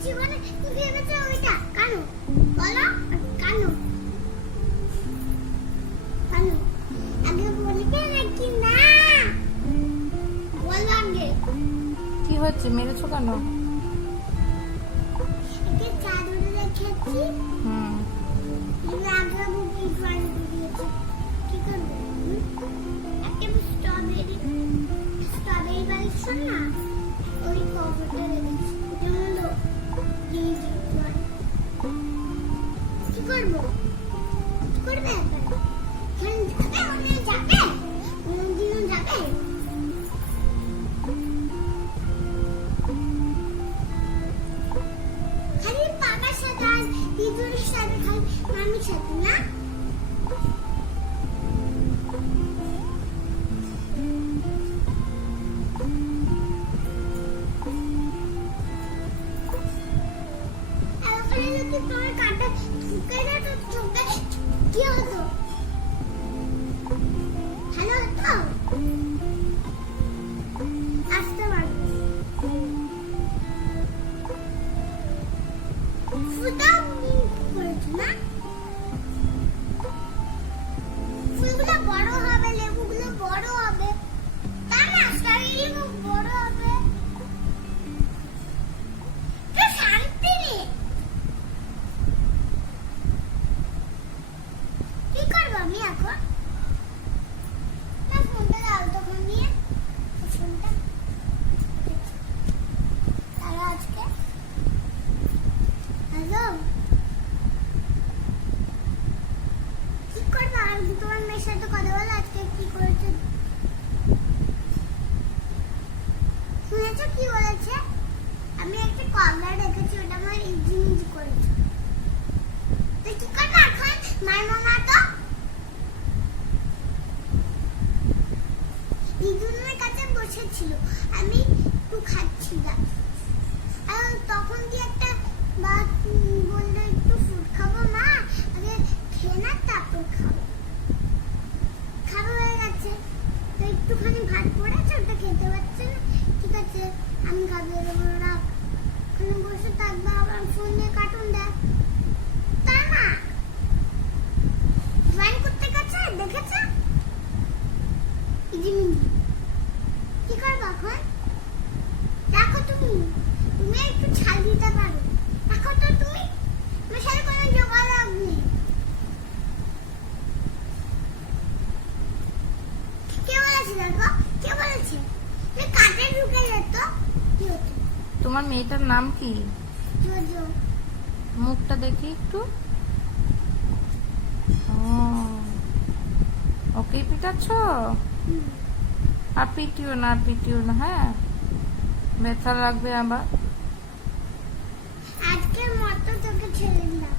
জীবনে তুমি ভেবেছো ওইটা কানো বলো কানো কানো আগে বলতে নাকি না বলো আগে কি হচ্ছে, মেরেছো কেন? একে চাদরে রেখেছি আগে বুকি ফান দিয়েছি কি করবে একটা স্ট্রবেরি বালিশ না ওই কভারটা রেখেছি যেমন কি করবো করবে যাবে অন্যদিনও যাবে খালি পাপার সাথে আর দিদুরের সাথে খালি মামির সাথে না তোমার কাটা ঢুকে না তো চোখে কি হতো ভালো হতো আসতে পারবো ফুটাও করেছো না ফুলগুলো বড় হবে লেবুগুলো বড় হবে তার না স্ট্রবেরিগুলো বড় হবে তো শান্তি নেই কি করবো আমি এখন ফোনটা দাও তখন নিয়ে ফোনটা তারা আজকে হ্যালো কি করবো আর তোমার মেয়ের সাথে কথা বলো আজকে কি করেছে শুনেছো কি বলেছে আমি একটা কমলা রেখেছি ওটা আমার ইজি করেছে তুই কি করবো এখন মারবো না তো দিদুনের কাছে বসেছিল আমি একটু খাচ্ছিলাম আর তখন কি একটা বাত বললো একটু ফুড খাবো মা আগে খেয়ে না তারপর খাবো খাবো হয়ে গেছে তো একটুখানি ভাত পড়েছে ওটা খেতে পারছে না ঠিক আছে আমি খাবিয়ে দেবো রাখ ওখানে বসে থাকবো আবার ফোন নিয়ে কার্টুন দেখ তাই না ড্রয়িং করতে গেছে দেখেছে কি করবো এখন দেখো তুমি একটু ছাল দিতে পারো দেখো তো তুমি আমার সাথে কোনো যোগাযোগ নেই কে বলেছে দেখো কে বলেছে কাটে ঢুকে যেত কি হতো তোমার মেয়েটার নাম কি? জোজো মুখটা দেখি একটু। ওকে পিটাচ্ছ? আর পিটিও না হ্যাঁ, ব্যথা লাগবে আবার। আজকের মতো তোকে ছেড়ে দিলাম।